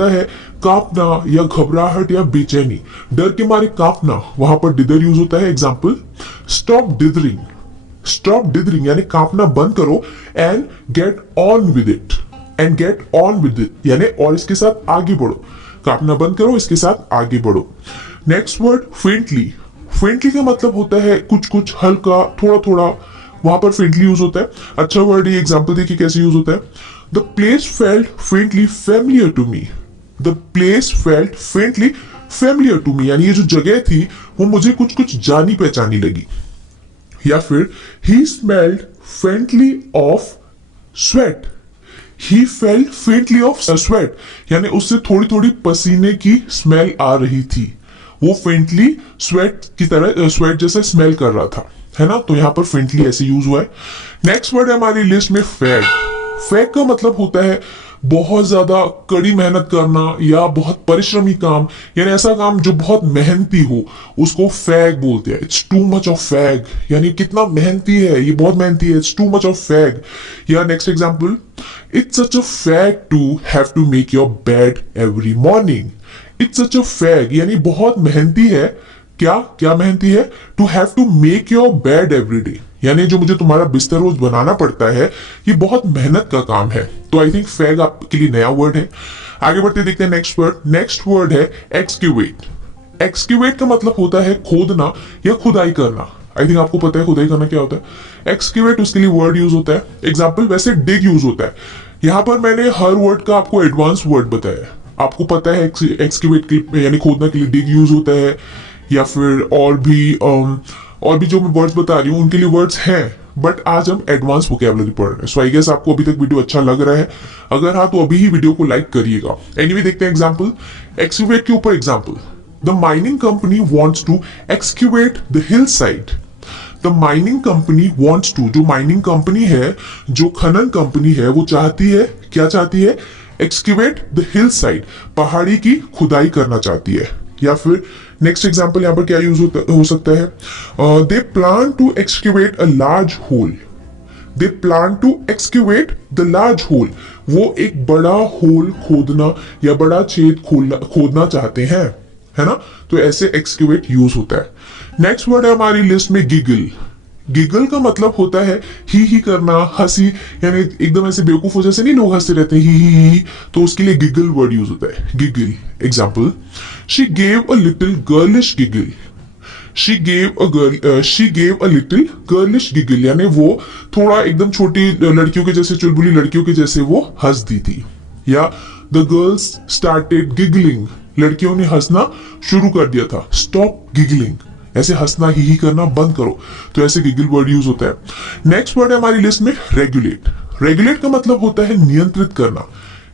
होता है कांपना या घबराहट या बेचैनी, डर के मारे कांपना, वहां पर डिदर यूज होता है। Example, stop dithering. Stop dithering यानी कांपना बंद करो, and get on with it. And get on with it यानी और इसके साथ आगे बढ़ो। कांपना बंद करो, इसके साथ आगे बढ़ो। Next word, faintly. फेंटली का मतलब होता है कुछ कुछ, हल्का, थोड़ा थोड़ा, वहां पर फेंटली यूज होता है। अच्छा वर्ड, ये एग्जाम्पल देखिए कैसे यूज होता है। The place felt faintly familiar to me. The place felt faintly familiar to me यानी ये जो जगह थी वो मुझे कुछ कुछ जानी पहचानी लगी। या फिर he smelled faintly of sweat. He felt faintly of sweat यानी उससे थोड़ी थोड़ी पसीने की स्मेल आ रही थी। वो फेंटली स्वेट की तरह, स्वेट जैसा स्मेल कर रहा था, है ना। तो यहाँ पर फेंटली ऐसे यूज हुआ है। नेक्स्ट वर्ड है हमारी लिस्ट में फैग। फैग का मतलब होता है बहुत ज्यादा कड़ी मेहनत करना या बहुत परिश्रमी काम, यानी ऐसा काम जो बहुत मेहनती हो, उसको फैग बोलते हैं। It's too much of fag यानी कितना मेहनती है, ये बहुत मेहनती है, it's too much of fag. या next example, it's such a fag to have to make your bed every morning. It's such a fag यानी बहुत मेहनती है। क्या क्या मेहनती है? To have to make your bed every day यानी जो मुझे तुम्हारा बिस्तर रोज बनाना पड़ता है, ये बहुत मेहनत का काम है। तो आई थिंक फैग आपके लिए नया वर्ड है। आगे बढ़ते देखते हैं नेक्स्ट वर्ड। नेक्स्ट वर्ड है एक्सक्यूवेट। एक्सक्यूवेट का मतलब होता है खोदना या खुदाई करना। आई थिंक आपको पता है खुदाई करना क्या होता है। एक्सक्यूवेट उसके लिए वर्ड यूज होता है। एग्जाम्पल, वैसे डिग यूज होता है। यहां पर मैंने हर वर्ड का आपको एडवांस वर्ड बताया है। आपको पता है एक्सक्यूवेट यानी खोदना के लिए डिग यूज होता है, या फिर और भी जो मैं वर्ड्स बता रही हूँ उनके लिए वर्ड्स हैं, बट आज हम एडवांस वोकैबुलरी पढ़ रहे हैं। सो आई गेस आपको अभी तक वीडियो अच्छा लग रहा है। अगर हाँ तो अभी ही वीडियो को लाइक करिएगा। एनीवे देखते हैं एग्जांपल। एक्सक्यूवेट के ऊपर example, the mining company wants to excavate the hill side. The mining company wants to, जो माइनिंग कंपनी है, जो खनन कंपनी है, वो चाहती है, क्या चाहती है? एक्सक्यूवेट द हिल साइड, पहाड़ी की खुदाई करना चाहती है। या फिर नेक्स्ट एग्जांपल यहाँ पर क्या यूज हो सकता है? They plan to excavate a large hole. They plan to excavate the large hole, वो एक बड़ा होल खोदना या बड़ा छेद खोदना चाहते हैं, है ना। तो ऐसे एक्सक्यूवेट यूज होता है। नेक्स्ट वर्ड है हमारी लिस्ट में गिगल। गिगल का मतलब होता है ही करना, हंसी, यानी एकदम ऐसे बेवकूफों जैसे नहीं लोग हंसते रहते हैं ही, तो उसके लिए गिगल वर्ड यूज होता है। Giggle. Example, she gave a little girlish giggle. She gave a little girlish giggle यानी वो थोड़ा एकदम छोटी लड़कियों के जैसे, चुलबुली लड़कियों के जैसे वो हंस दी थी। या द गर्ल्स स्टार्टेड गिगलिंग, लड़कियों ने हंसना शुरू कर दिया था। स्टॉप गिगलिंग, ऐसे हंसना ही करना बंद करो। तो ऐसे गिगल वर्ड यूज होता है। नेक्स्ट वर्ड है हमारी लिस्ट में रेगुलेट। रेगुलेट का मतलब होता है नियंत्रित करना,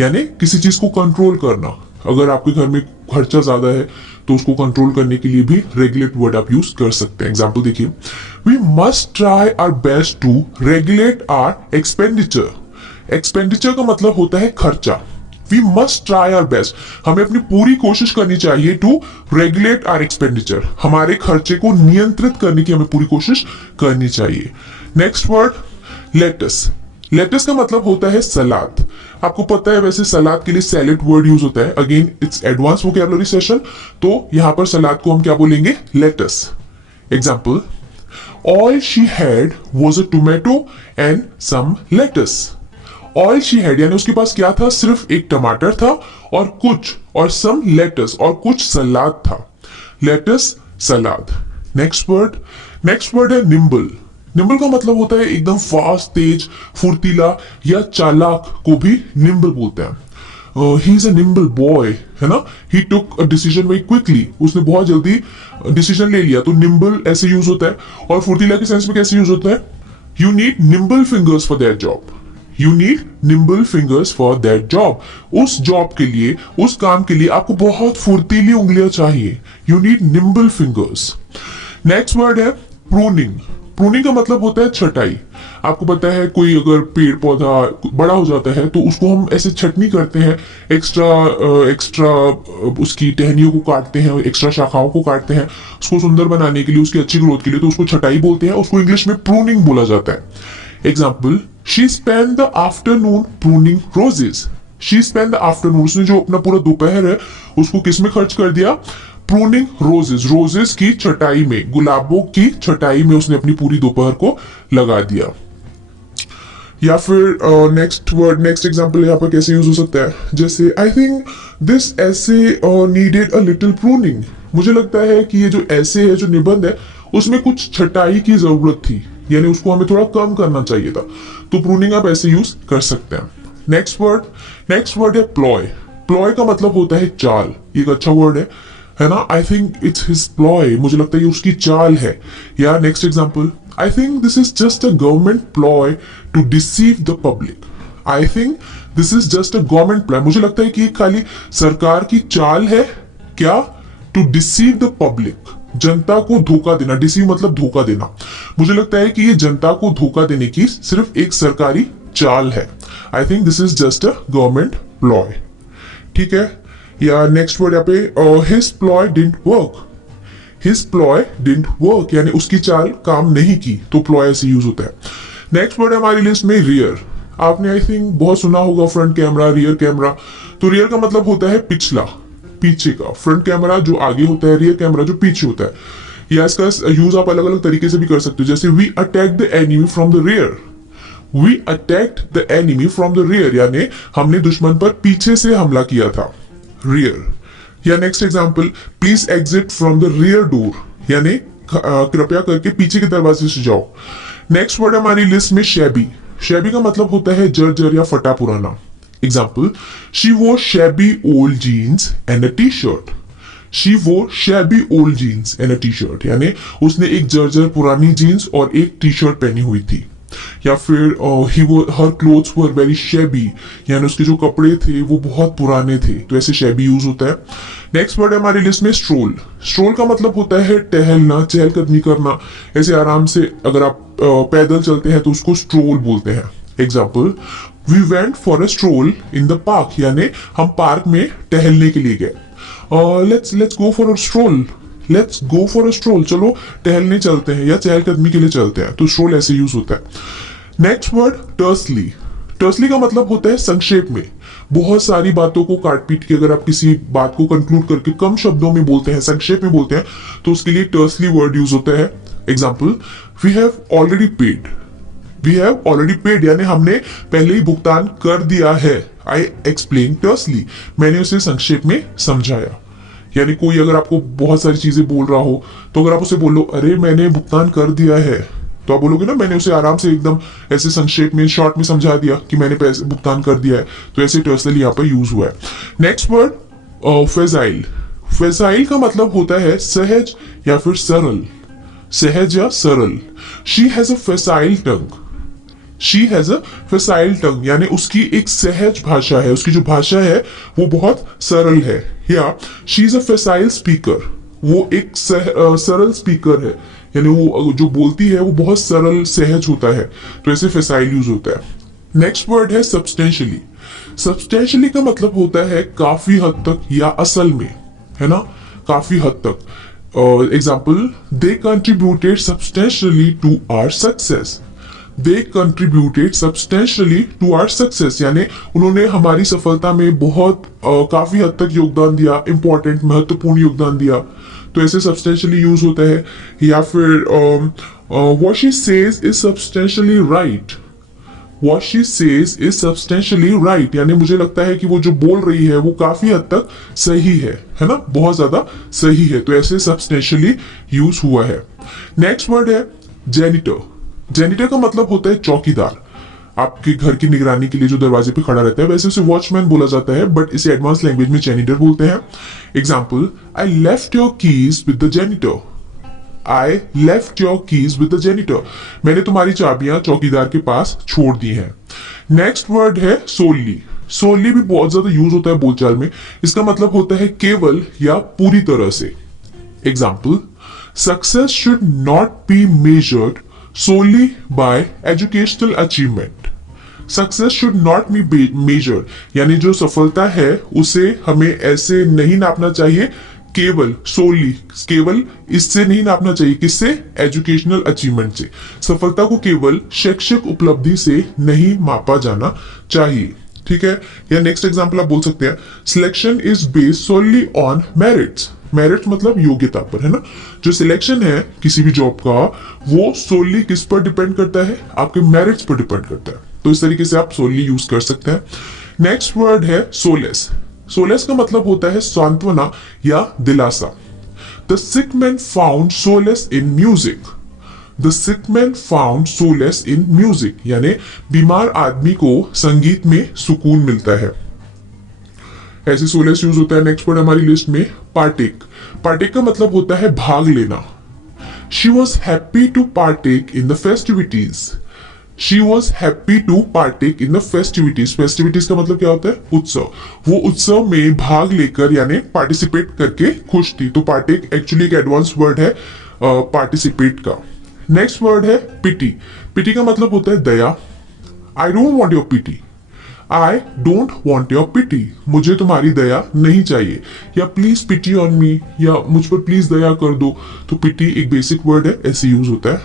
यानी किसी चीज को कंट्रोल करना। अगर आपके घर में खर्चा ज्यादा है तो उसको कंट्रोल करने के लिए भी रेगुलेट वर्ड आप यूज कर सकते हैं। एग्जाम्पल देखिए, we must try our best to regulate our expenditure. Expenditure का मतलब होता है खर्चा। We must try our best, हमें अपनी पूरी कोशिश करनी चाहिए टू रेगुलेट आवर एक्सपेंडिचर, हमारे खर्चे को नियंत्रित करने की हमें पूरी कोशिश करनी चाहिए। Next word, latus. लेटस का मतलब होता है सलाद। आपको पता है वैसे सलाद के लिए सैलेड वर्ड यूज होता है। Again it's advance vocabulary session, तो यहां पर सलाद को हम क्या बोलेंगे? Lettuce. Example, all she had was a tomato and some lettuce. All she had यानी उसके पास क्या था? सिर्फ एक टमाटर था और सम लेटस और कुछ सलाद था। लेटस, सलाद। नेक्स्ट वर्ड है निम्बल। निम्बल का मतलब होता है एकदम फास्ट, तेज, फुर्तीला या चालाक को भी निम्बल बोलते हैं। He is a nimble boy, है ना। ही टुक अ डिसीजन वेरी क्विकली, उसने बहुत जल्दी डिसीजन ले लिया। तो निम्बल ऐसे यूज होता है। और फुर्तीला के सेंस में कैसे यूज होता है? You need nimble fingers for that job. You need nimble fingers for that job, उस जॉब के लिए, उस काम के लिए आपको बहुत फुर्तीली उंगलियां चाहिए। You need nimble fingers. Next word है प्रूनिंग। प्रूनिंग का मतलब होता है छटाई। आपको पता है कोई अगर पेड़ पौधा बड़ा हो जाता है तो उसको हम ऐसे छटनी करते हैं, एक्स्ट्रा उसकी टहनियों को काटते हैं, एक्स्ट्रा शाखाओं को काटते हैं उसको सुंदर बनाने के लिए, उसकी अच्छी ग्रोथ के लिए, तो उसको छटाई बोलते हैं। उसको इंग्लिश में प्रूनिंग बोला जाता है। Example, she spend the afternoon pruning roses. She spend the afternoon, उसने जो अपना पूरा दोपहर है उसको किस में खर्च कर दिया? प्रूनिंग रोजेस, रोजेस की छटाई में, गुलाबों की छटाई में उसने अपनी पूरी दोपहर को लगा दिया। या फिर नेक्स्ट वर्ड, नेक्स्ट एग्जांपल यहाँ पर कैसे यूज हो सकता है? जैसे आई थिंक दिस ऐसे नीडेड अ लिटिल प्रूनिंग, मुझे लगता है कि ये जो ऐसे है, जो निबंध है, उसमें कुछ छटाई की जरूरत थी, यानी उसको हमें थोड़ा कम करना चाहिए था, तो प्रूनिंग आप ऐसे यूज कर सकते हैं। नेक्स्ट वर्ड है प्लॉय। प्लॉय का मतलब होता है चाल, ये एक अच्छा वर्ड है ना? I think it's his ploy, मुझे लगता है ये उसकी चाल है। या next example, I think this is just a government ploy to deceive the public. I think this is just a government ploy, मुझे लगता है कि ये खाली सरकार की चाल है, क्या? टू डिसीव द पब्लिक, जनता को धोखा देना। डिसीव मतलब धोखा देना। मुझे लगता है कि ये जनता को धोखा देने की सिर्फ एक सरकारी चाल है। आई think this is just a government ploy. ठीक है। या नेक्स्ट वर्ड यहाँ पे his ploy didn't work. His ploy didn't work यानी उसकी चाल काम नहीं की, तो प्लॉय ऐसे यूज होता है। नेक्स्ट वर्ड है हमारी लिस्ट में रियर। आपने आई थिंक बहुत सुना होगा फ्रंट कैमरा, रियर कैमरा। तो रियर का मतलब होता है पिछला, पीछे का। फ्रंट कैमरा जो आगे होता है, रियर कैमरा जो पीछे होता है। या इसका यूज आप अलग अलग तरीके से भी कर सकते हो, जैसे we attack the enemy from the rear. We attacked the enemy from the rear यानी हमने दुश्मन पर पीछे से हमला किया था, रियर। या next example, please exit from the rear door यानी कृपया करके पीछे के दरवाजे से जाओ। नेक्स्ट वर्ड हमारी लिस्ट में शैबी। शैबी का मतलब होता है जर्जर या फटा पुराना। Example, she wore shabby old jeans and a T shirt. She wore shabby old jeans and a T shirt यानी उसने एक जर्जर पुरानी जीन्स और एक टी शर्ट पहनी हुई थी। या फिर हर क्लोथ्स वर वेरी शैबी यानी उसके जो कपड़े थे वो बहुत पुराने थे, तो ऐसे शैबी यूज होता है। नेक्स्ट वर्ड है हमारी लिस्ट में स्ट्रोल। स्ट्रोल का मतलब होता है टहलना, चहलकदमी करना, ऐसे आराम से। अगर आप पैदल चलते हैं तो उसको स्ट्रोल बोलते हैं। Example, we went for a stroll in the park यानी हम पार्क में टहलने के लिए गए। Let's go for a stroll. Let's go for a stroll, चलो टहलने चलते हैं या चहलकदमी के लिए चलते हैं, तो स्ट्रोल ऐसे यूज होता है। Next word टर्सली। टर्सली का मतलब होता है संक्षेप में, बहुत सारी बातों को काट पीट के अगर आप किसी बात को कंक्लूड करके कम शब्दों में बोलते हैं, संक्षेप में बोलते हैं, तो उसके लिए टर्सली वर्ड यूज होता है। Example, we have already paid. We have already paid यानी हमने पहले ही भुगतान कर दिया है। आई एक्सप्लेन टर्सली, मैंने उसे संक्षेप में समझाया। यानी कोई अगर आपको बहुत सारी चीजें बोल रहा हो, तो अगर आप उसे बोलो अरे मैंने भुगतान कर दिया है, तो आप बोलोगे ना मैंने उसे आराम से एकदम ऐसे संक्षेप में, शॉर्ट में समझा दिया कि मैंने पैसे भुगतान कर दिया है, तो ऐसे टर्सली यहाँ पर यूज हुआ है। Next word फेजाइल। फेजाइल का मतलब होता है सहज या फिर सरल, सहज या सरल। She has a facile tongue. She has a facile tongue यानी उसकी एक सहज भाषा है, उसकी जो भाषा है वो बहुत सरल है। या शी इज अ फेसाइल स्पीकर, वो एक सरल स्पीकर है यानी वो जो बोलती है वो बहुत सरल सहज होता है, तो ऐसे फेसाइल यूज होता है। नेक्स्ट वर्ड है सब्सटेंशियली। सब्सटेंशियली का मतलब होता है काफी हद तक या असल में, है ना, काफी हद तक। Example, they contributed substantially to our success. They contributed substantially to our success यानी उन्होंने हमारी सफलता में बहुत काफी हद तक योगदान दिया, इंपॉर्टेंट महत्वपूर्ण योगदान दिया, तो ऐसे सब्सटेंशियली यूज होता है। या फिर what she says is substantially right. What she says is substantially right यानी मुझे लगता है कि वो जो बोल रही है वो काफी हद तक सही है ना, बहुत ज्यादा सही है, तो ऐसे सब्सटेंशियली यूज हुआ है। नेक्स्ट वर्ड है जेनिटर। जेनिटर का मतलब होता है चौकीदार, आपके घर की निगरानी के लिए जो दरवाजे पे खड़ा रहता है, वैसे उसे वॉचमैन बोला जाता है, बट इसे एडवांस लैंग्वेज में जेनिटर बोलते हैं। Example, I left your keys with the janitor. I left your keys with the janitor, मैंने तुम्हारी चाबियां चौकीदार के पास छोड़ दी हैं। नेक्स्ट वर्ड है सोली। सोली भी बहुत ज्यादा यूज होता है बोलचाल में, इसका मतलब होता है केवल या पूरी तरह से। Example, success should not be measured solely by educational achievement. Success should not be measured यानी जो सफलता है उसे हमें ऐसे नहीं नापना चाहिए, केवल solely, केवल इससे नहीं नापना चाहिए, किससे? एजुकेशनल अचीवमेंट से। सफलता को केवल शैक्षिक उपलब्धि से नहीं मापा जाना चाहिए। ठीक है। या नेक्स्ट एग्जांपल आप बोल सकते हैं, selection is based solely on merits. Merits मतलब योग्यता पर, है ना। जो सिलेक्शन है किसी भी जॉब का, वो सोनली किस पर डिपेंड करता है, आपके मेरिट्स पर डिपेंड करता है। तो इस तरीके से आप सोनली यूज कर सकते हैं। नेक्स्ट वर्ड है सोलेस। सोलेस का मतलब होता है सांत्वना या दिलासा। The sick man found solace in music. The sick man found solace in music, यानी बीमार आदमी को संगीत में सुकून मिलता है। ऐसे सोलेस यूज होता है। नेक्स्ट वर्ड हमारी लिस्ट में पार्टेक। पार्टेक का मतलब होता है भाग लेना। She was happy to partake in the festivities. She was happy to partake in the festivities. Festivities का मतलब क्या होता है, उत्सव। वो उत्सव में भाग लेकर यानी पार्टिसिपेट करके खुश थी। तो पार्टेक एक्चुअली एक एडवांस वर्ड है पार्टिसिपेट का। नेक्स्ट वर्ड है पिटी। पिटी का मतलब होता है दया। I don't want your pity. I don't want your pity, मुझे तुम्हारी दया नहीं चाहिए। या प्लीज पिटी ऑन मी, या मुझ पर प्लीज दया कर दो। तो पिटी एक बेसिक वर्ड है, ऐसे यूज होता है।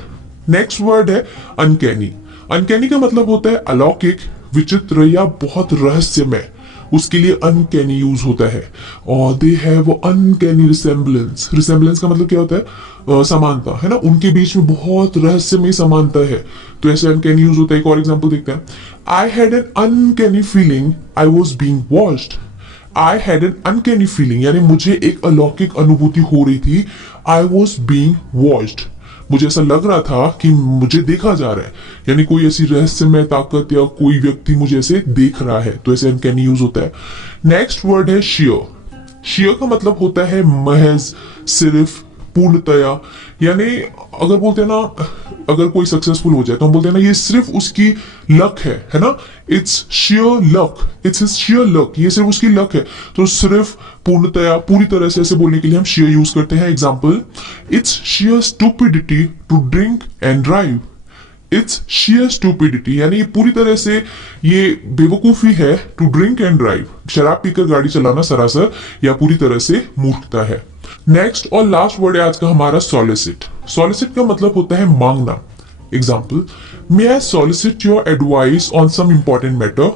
नेक्स्ट वर्ड है अनकैनी। अनकैनी का मतलब होता है अलौकिक, विचित्र या बहुत रहस्यमय। उसके लिए अनकैनी यूज होता है। और they have uncanny resemblance. Resemblance का मतलब क्या होता है, समानता, है ना। उनके बीच में बहुत रहस्यमय समानता है, तो ऐसे अनकैनी यूज होता है। एक और एग्जांपल देखते हैं। I had an uncanny feeling I was being watched. I had an uncanny feeling, यानी मुझे एक अलौकिक अनुभूति हो रही थी। आई वॉज बीइंग वॉच्ड, मुझे ऐसा लग रहा था कि मुझे देखा जा रहा है, यानी कोई ऐसी रहस्यमय ताकत या कोई व्यक्ति मुझे ऐसे देख रहा है। तो ऐसे अनकैनी यूज होता है। नेक्स्ट वर्ड है शियर। शियर का मतलब होता है महज, सिर्फ, पूर्णतया। यानी अगर बोलते हैं ना, अगर कोई सक्सेसफुल हो जाए तो हम बोलते हैं ना ये सिर्फ उसकी लक है ना। It's shear luck, it's his shear luck, ये सिर्फ उसकी लक है। तो सिर्फ, पूर्णतया, पूरी तरह से ऐसे बोलने के लिए हम शियर यूज करते हैं। Example, it's sheer stupidity to drink and drive. It's sheer stupidity, यानी ये पूरी तरह से ये बेवकूफी है, टू ड्रिंक एंड ड्राइव, शराब पीकर गाड़ी चलाना सरासर या पूरी तरह से मूर्खता है। नेक्स्ट और लास्ट वर्ड है आज का हमारा सॉलिसिट। सॉलिसिट का मतलब होता है मांगना। Example, may I solicit your advice on some important matter.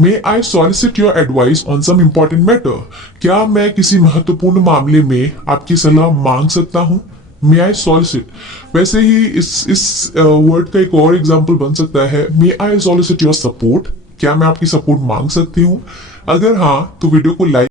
May I solicit your advice on some important matter, क्या मैं किसी महत्वपूर्ण मामले में आपकी सलाह मांग सकता हूं। मे आई सॉलिसिट। वैसे ही इस वर्ड का एक और एग्जाम्पल बन सकता है, मे आई सॉलिसिट योर सपोर्ट, क्या मैं आपकी सपोर्ट मांग सकती हूँ। अगर हाँ, तो वीडियो को लाइक